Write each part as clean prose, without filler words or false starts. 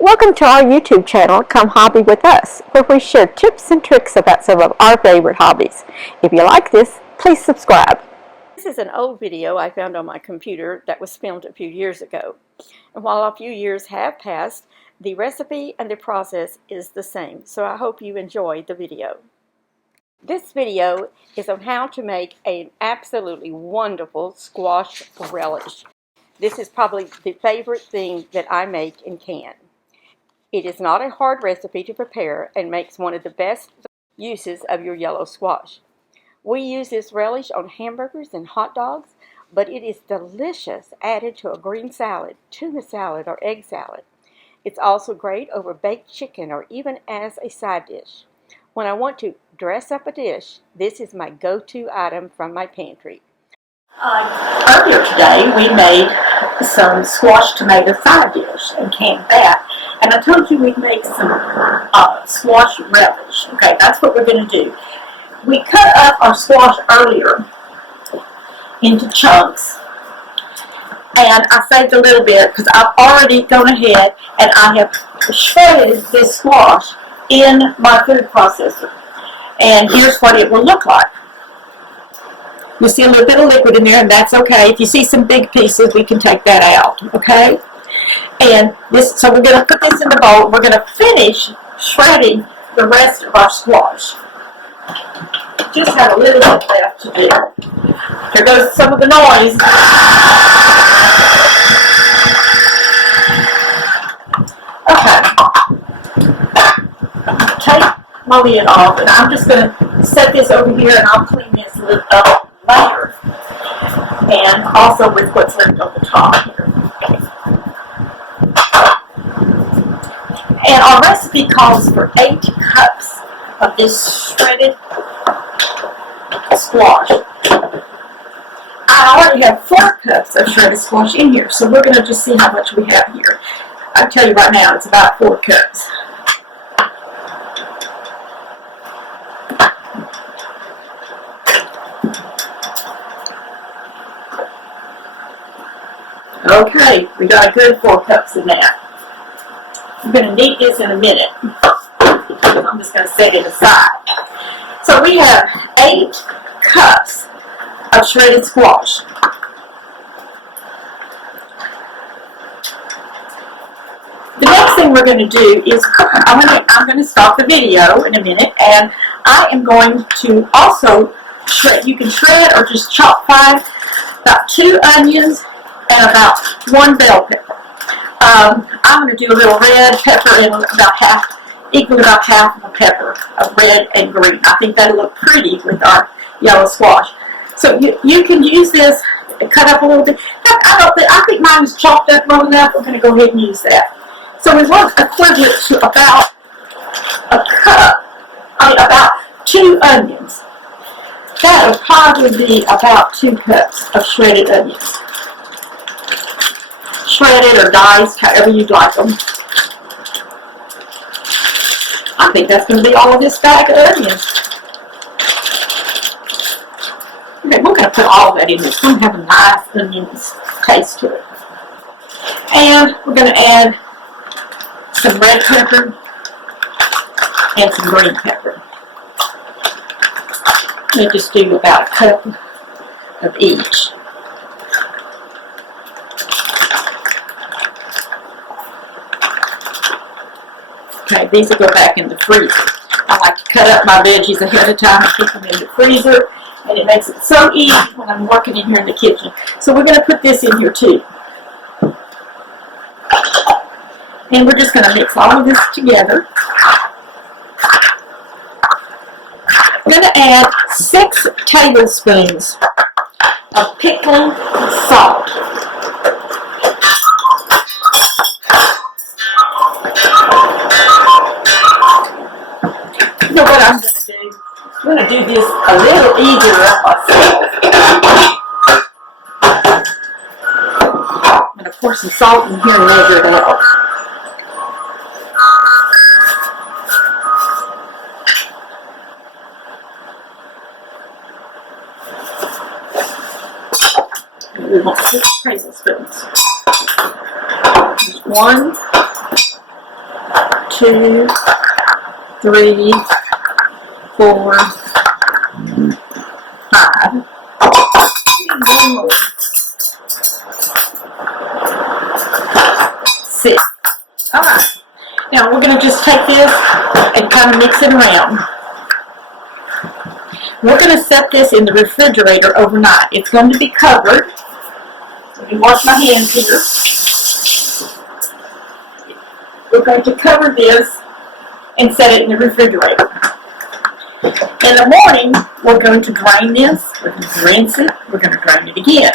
Welcome to our YouTube channel, Come Hobby with Us, where we share tips and tricks about some of our favorite hobbies. If you like this, please subscribe. This is an old video I found on my computer that was filmed a few years ago. And while a few years have passed, the recipe and the process is the same, so I hope you enjoyed the video. This video is on how to make an absolutely wonderful squash relish. This is probably the favorite thing that I make and can. It is not a hard recipe to prepare and makes one of the best uses of your yellow squash. We use this relish on hamburgers and hot dogs, but it is delicious added to a green salad, tuna salad, or egg salad. It's also great over baked chicken or even as a side dish. When I want to dress up a dish, this is my go-to item from my pantry. Earlier today, we made some squash tomato side dish and canned that. And I told you we'd make some squash relish. Okay, that's what we're going to do. We cut up our squash earlier into chunks. And I saved a little bit because I've already gone ahead and I have shredded this squash in my food processor. And here's what it will look like. You'll see a little bit of liquid in there, and that's okay. If you see some big pieces, we can take that out, okay? And this, so we're going to put this in the bowl. We're going to finish shredding the rest of our squash. Just have a little bit left to do. Here goes some of the noise. Okay. Take my lid off, and I'm just going to set this over here, and I'll clean this up later. And also with what's left on the top here. And our recipe calls for 8 cups of this shredded squash. I already have 4 cups of shredded squash in here, so we're going to just see how much we have here. I'll tell you right now, it's about 4 cups. Okay, we got a good 4 cups in that. I'm going to knead this in a minute. I'm just going to set it aside. So we have 8 cups of shredded squash. The next thing we're going to do is I'm going to stop the video in a minute, and I am going to also shred. You can shred or just chop fine about 2 onions and about 1 bell pepper. I'm going to do a little red pepper and equal about half of a pepper of red and green. I think that'll look pretty with our yellow squash. So you can use this, cut up a little bit. I think mine is chopped up long enough. We're going to go ahead and use that. So we want equivalent to about about 2 onions. That'll probably be about 2 cups of shredded onions. Shredded or diced, however you'd like them. I think that's going to be all of this bag of onions. Okay, we're going to put all of that in there. It's going to have a nice onion taste to it. And we're going to add some red pepper and some green pepper. We'll just do about a cup of each. Okay, these will go back in the freezer. I like to cut up my veggies ahead of time and put them in the freezer, and it makes it so easy when I'm working in here in the kitchen. So we're going to put this in here too. And we're just going to mix all of this together. I'm going to add 6 tablespoons of pickling salt. You know what I'm going to do? I'm going to do this a little easier myself. I'm going to pour some salt in here and measure it out. We want 6 tablespoons. There's 1, 2, 3, 4, 5. One more. 6. Alright. Now we're going to just take this and kind of mix it around. We're going to set this in the refrigerator overnight. It's going to be covered. Let me wash my hands here. We're going to cover this and set it in the refrigerator. In the morning, we're going to drain this. We're going to rinse it. We're going to drain it again.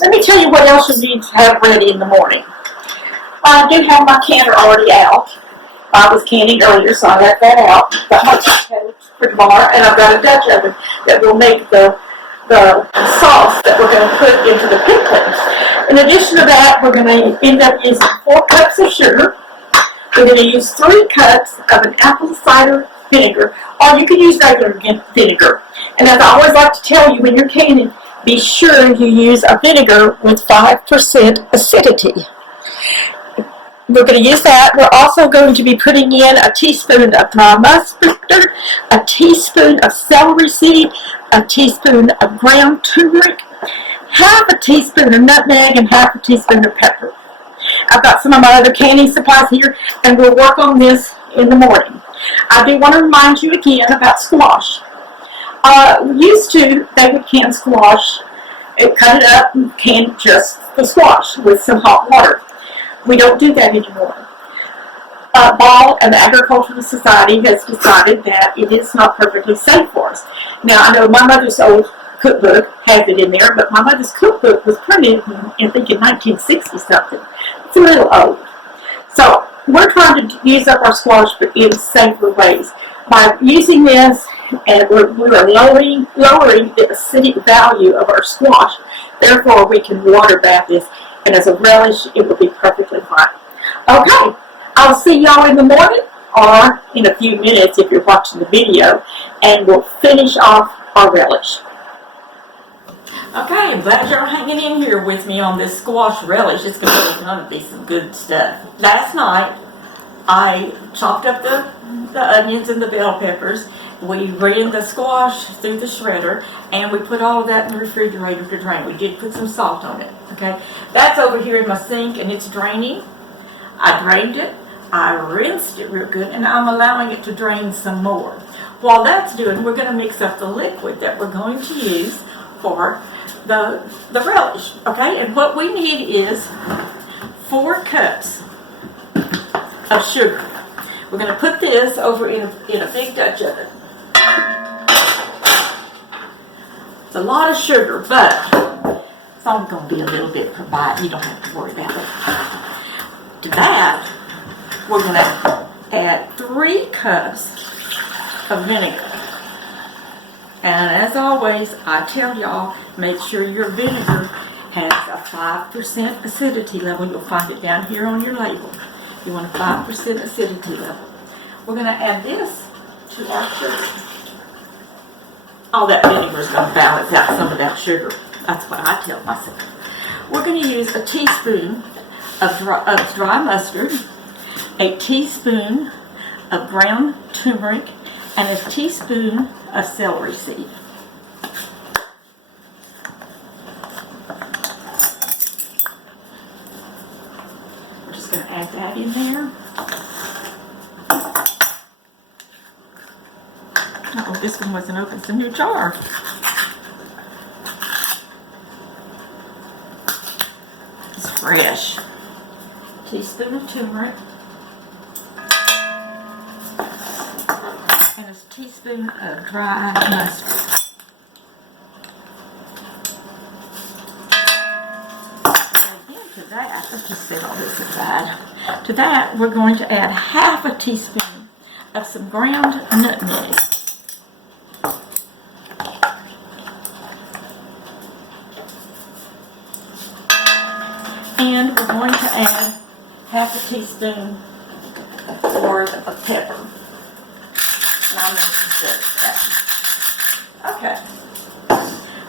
Let me tell you what else you need to have ready in the morning. I do have my canner already out. I was canning earlier, so I left that out. Got my chocolate for tomorrow, and I've got a Dutch oven that will make the sauce that we're going to put into the pickling. In addition to that, we're going to end up using 4 cups of sugar. We're going to use 3 cups of an apple cider vinegar, or you can use regular vinegar. And as I always like to tell you, when you're canning, be sure you use a vinegar with 5% acidity. We're going to use that. We're also going to be putting in a teaspoon of dry mustard, a teaspoon of celery seed, a teaspoon of ground turmeric, half a teaspoon of nutmeg, and half a teaspoon of pepper. I've got some of my other canning supplies here, and we'll work on this in the morning. I do want to remind you again about squash. Used to, they would can squash, cut it up, and can just the squash with some hot water. We don't do that anymore. Ball and the Agricultural Society has decided that it is not perfectly safe for us. Now, I know my mother's old cookbook has it in there, but my mother's cookbook was printed in, I think, in 1960-something. It's a little old. So, we're trying to use up our squash, but in safer ways. By using this, and we're lowering the acidic value of our squash, therefore we can water bath this, and as a relish, it will be perfectly fine. Okay, I'll see y'all in the morning, or in a few minutes if you're watching the video, and we'll finish off our relish. Okay, I'm glad you're hanging in here with me on this squash relish. It's going to be some good stuff. Last night, I chopped up the onions and the bell peppers. We ran the squash through the shredder, and we put all of that in the refrigerator to drain. We did put some salt on it, okay? That's over here in my sink, and it's draining. I drained it. I rinsed it real good, and I'm allowing it to drain some more. While that's doing, we're going to mix up the liquid that we're going to use for the relish, okay? And what we need is 4 cups of sugar. We're going to put this over in a big Dutch oven. It's a lot of sugar, but it's only going to be a little bit per bite. You don't have to worry about it. To that, we're going to add 3 cups of vinegar. And as always, I tell y'all, make sure your vinegar has a 5% acidity level. You'll find it down here on your label. You want a 5% acidity level. We're going to add this to our sugar. All that vinegar is going to balance out some of that sugar. That's what I tell myself. We're going to use a teaspoon of dry mustard, a teaspoon of ground turmeric, and a teaspoon of celery seed. We're just going to add that in there. Oh, this one wasn't open. It's a new jar. It's fresh. Teaspoon of turmeric. And a teaspoon of dry mustard. And to that, let's just set all this aside. To that, we're going to add half a teaspoon of some ground nutmeg. And we're going to add half a teaspoon worth of pepper. And I'm going to stir that. Okay.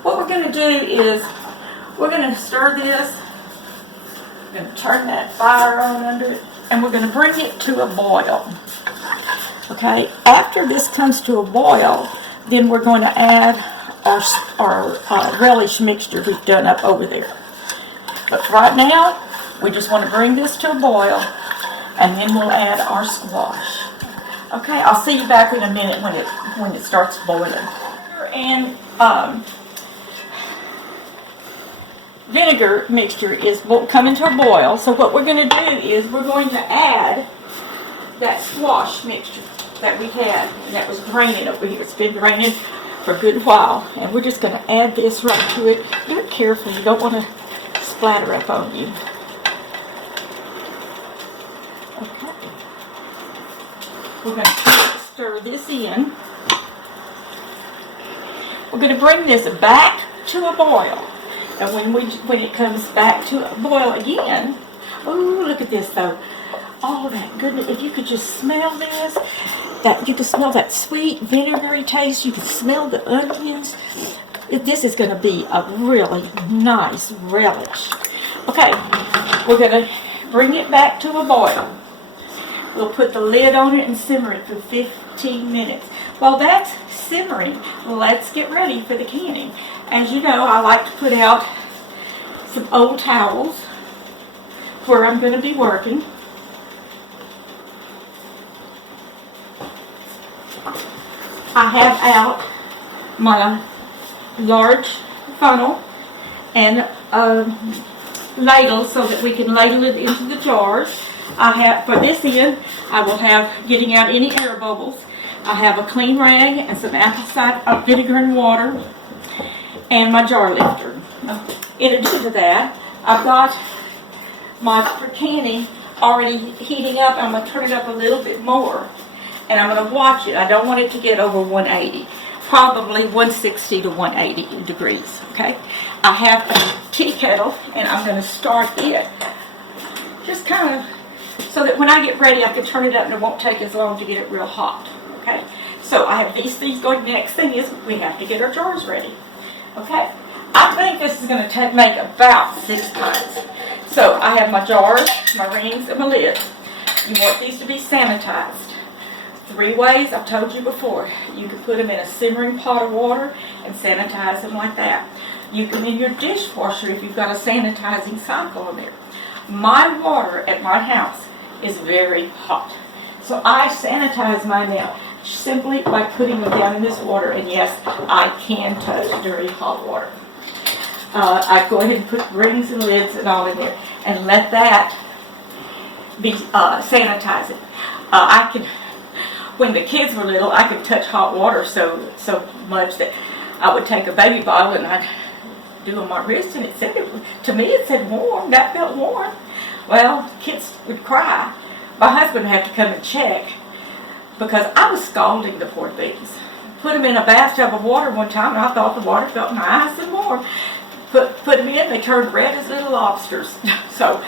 What we're going to do is we're going to stir this. We're going to turn that fire on under it. and we're going to bring it to a boil. Okay, after this comes to a boil, then we're going to add our relish mixture we've done up over there. But right now, we just want to bring this to a boil, and then we'll add our squash. Okay, I'll see you back in a minute when it starts boiling. And vinegar mixture is coming to a boil. So what we're going to do is we're going to add that squash mixture that we had, and that was draining over here. It's been draining for a good while, and we're just going to add this right to it. Do it carefully. You don't want to splatter up on you. Okay. We're going to stir this in. We're going to bring this back to a boil. And when it comes back to a boil again, oh, look at this though. Oh, that goodness. If you could just smell this, you can smell that sweet vinegary taste. You can smell the onions. This is going to be a really nice relish. Okay, we're going to bring it back to a boil. We'll put the lid on it and simmer it for 15 minutes. While that's simmering, let's get ready for the canning. As you know, I like to put out some old towels where I'm going to be working. I have out my large funnel and ladle so that we can ladle it into the jars. I have, for this end, I will have, getting out any air bubbles, I have a clean rag and some apple cider vinegar and water and my jar lifter. In addition to that, I've got my for canning already heating up. I'm going to turn it up a little bit more, and I'm going to watch it. I don't want it to get over 180, probably 160 to 180 degrees, okay? I have a tea kettle, and I'm going to start it just kind of so that when I get ready, I can turn it up and it won't take as long to get it real hot, okay? So I have these things going. Next thing is we have to get our jars ready, okay? I think this is going to make about 6 pints. So I have my jars, my rings, and my lid. You want these to be sanitized. 3 ways, I've told you before. You can put them in a simmering pot of water and sanitize them like that. You can in your dishwasher if you've got a sanitizing cycle in there. My water at my house is very hot. So I sanitize mine now simply by putting them down in this water. And yes, I can touch dirty hot water. I go ahead and put rings and lids and all in there and let that be sanitized. When the kids were little, I could touch hot water so much that I would take a baby bottle and I'd do on my wrist, and it said, to me it said warm. That felt warm. Well, kids would cry. My husband would have to come and check because I was scalding the poor things. Put them in a bathtub of water one time, and I thought the water felt nice and warm. Put them in, they turned red as little lobsters. So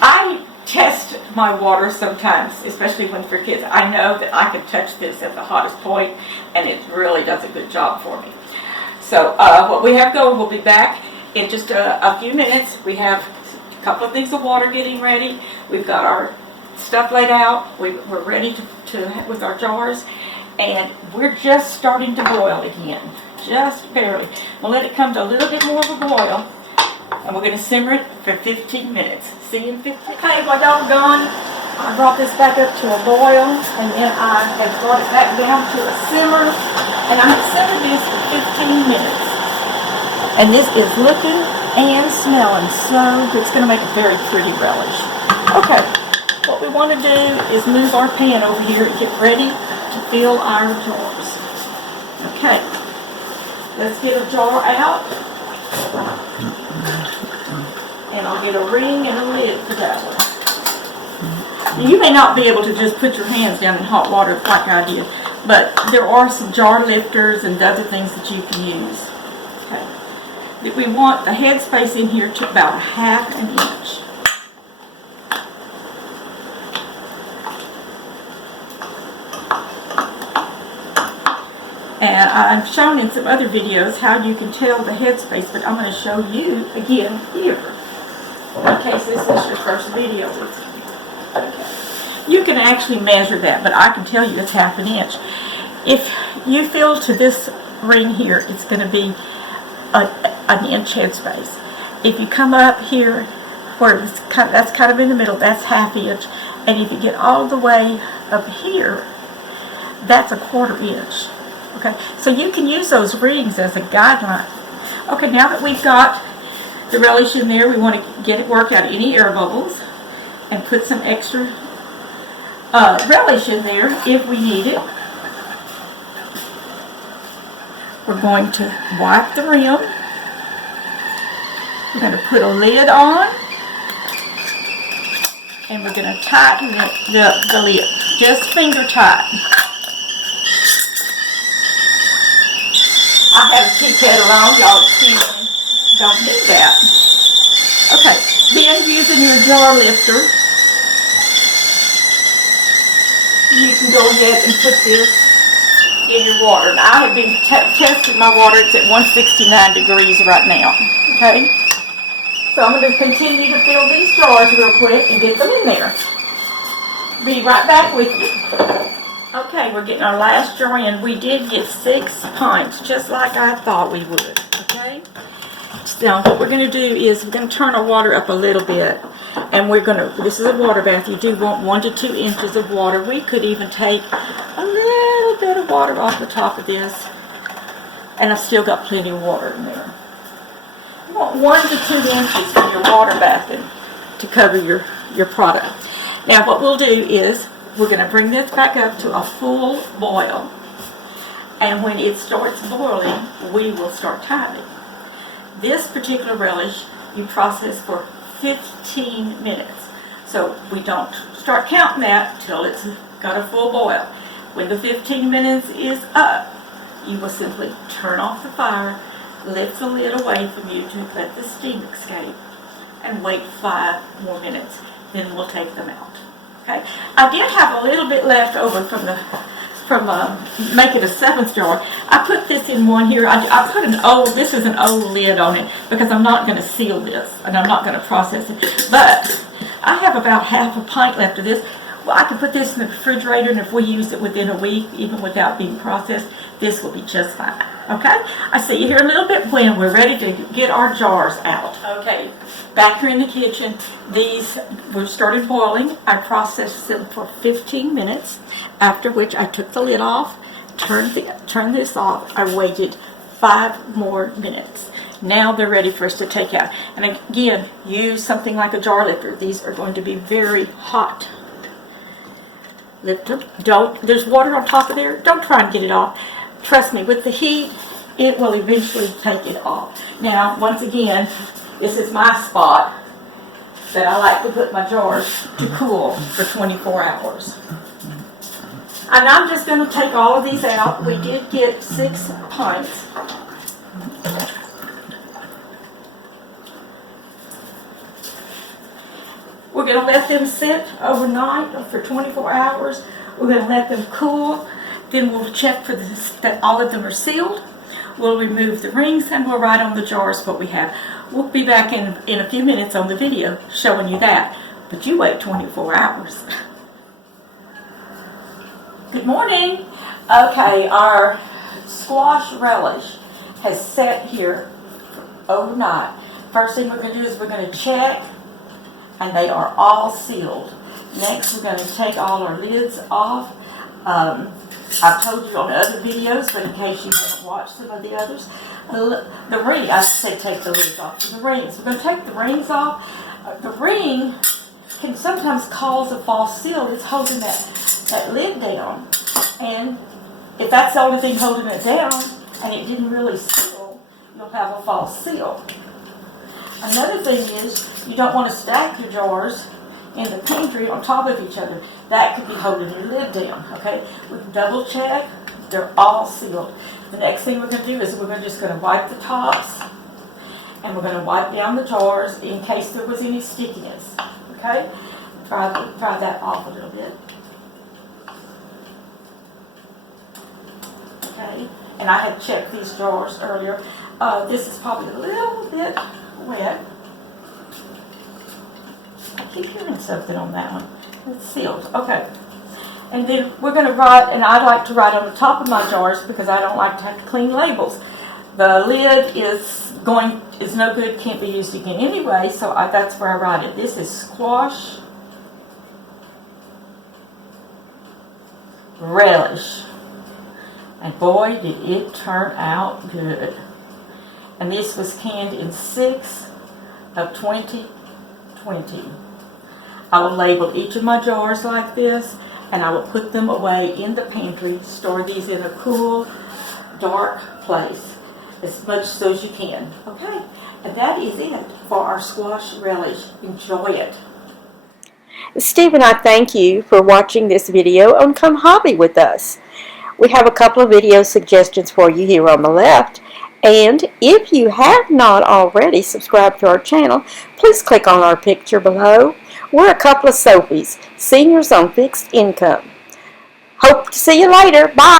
I test my water sometimes, especially when for kids. I know that I can touch this at the hottest point, and it really does a good job for me. So what we have going, we'll be back in just a few minutes. We have a couple of things of water getting ready. We've got our stuff laid out. We're ready to with our jars, and we're just starting to boil again. Just barely. We'll let it come to a little bit more of a boil, and we're going to simmer it for 15 minutes. See you in 15 minutes. Okay, while y'all gone, I brought this back up to a boil, and then I have brought it back down to a simmer, and I'm going to simmer this for 15 minutes. And this is looking and smelling so good. It's going to make a very pretty relish. Okay, what we want to do is move our pan over here and get ready to fill our jars. Okay. Let's get a jar out, and I'll get a ring and a lid for that one. You may not be able to just put your hands down in hot water like I did, but there are some jar lifters and other things that you can use. Okay. We want the headspace in here to about 1/2 inch. And I've shown in some other videos how you can tell the headspace, but I'm going to show you again here, in case this is your first video with me. Okay. You can actually measure that, but I can tell you it's half an inch. If you fill to this ring here, it's going to be an inch headspace. If you come up here, where it's that's kind of in the middle, that's half inch. And if you get all the way up here, that's a 1/4 inch. Okay, so you can use those rings as a guideline. Okay, now that we've got the relish in there, we want to get it, work out any air bubbles, and put some extra relish in there if we need it. We're going to wipe the rim. We're going to put a lid on, and we're going to tighten the lid, just finger tight. I have a tea kettle on, y'all excuse me, don't do that. Okay, then using your jar lifter, you can go ahead and put this in your water. Now, I have been testing my water, it's at 169 degrees right now, okay? So I'm going to continue to fill these jars real quick and get them in there. Be right back with you. Okay, we're getting our last jar in. We did get 6 pints, just like I thought we would, okay? Now, what we're going to do is we're going to turn our water up a little bit. And we're going to, this is a water bath. You do want 1 to 2 inches of water. We could even take a little bit of water off the top of this. And I've still got plenty of water in there. You want 1 to 2 inches in your water bath to cover your product. Now, what we'll do is we're going to bring this back up to a full boil. And when it starts boiling, we will start timing. This particular relish, you process for 15 minutes. So we don't start counting that till it's got a full boil. When the 15 minutes is up, you will simply turn off the fire, lift the lid away from you to let the steam escape, and wait 5 more minutes. Then we'll take them out. Okay. I did have a little bit left over from making a 7th jar. I put this in one here. I put this is an old lid on it because I'm not going to seal this and I'm not going to process it. But I have about half a pint left of this. Well, I can put this in the refrigerator, and if we use it within a week, even without being processed, this will be just fine. Okay? I see you here a little bit when we're ready to get our jars out. Okay, back here in the kitchen, these were started boiling. I processed them for 15 minutes, after which I took the lid off, turned this off. I waited 5 more minutes. Now they're ready for us to take out. And again, use something like a jar lifter. These are going to be very hot. Lift them. There's water on top of there. Don't try and get it off. Trust me, with the heat, it will eventually take it off. Now, once again, this is my spot that I like to put my jars to cool for 24 hours. And I'm just going to take all of these out. We did get 6 pints. We're going to let them sit overnight for 24 hours. We're going to let them cool. Then we'll check for that all of them are sealed. We'll remove the rings and we'll write on the jars what we have. We'll be back in a few minutes on the video showing you that. But you wait 24 hours. Good morning. Okay, our squash relish has sat here overnight. First thing we're going to do is we're going to check, and they are all sealed. Next, we're going to take all our lids off. I've told you on other videos, but in case you haven't watched some of the others, the ring, I say take the lids off. The rings, we're going to take the rings off. The ring can sometimes cause a false seal. It's holding that lid down, and if that's the only thing holding it down, and it didn't really seal, you'll have a false seal. Another thing is, you don't want to stack your jars in the pantry on top of each other. That could be holding your lid down, okay? We can double check. They're all sealed. The next thing we're going to do is we're just going to wipe the tops, and we're going to wipe down the jars in case there was any stickiness, okay? Try that off a little bit. Okay, and I had checked these jars earlier. This is probably a little bit wet. I keep hearing something on that one. It's sealed. Okay. And then we're going to write, and I like to write on the top of my jars because I don't like to have to clean labels. The lid is no good, can't be used again anyway, so that's where I write it. This is Squash Relish. And boy, did it turn out good. And this was canned in 6 of 2020. I will label each of my jars like this, and I will put them away in the pantry. Store these in a cool, dark place as much so as you can. Okay, and that is it for our squash relish. Enjoy it. Steve and I thank you for watching this video on Come Hobby with us. We have a couple of video suggestions for you here on the left. And if you have not already subscribed to our channel, please click on our picture below. We're a couple of Sophies, seniors on fixed income. Hope to see you later. Bye.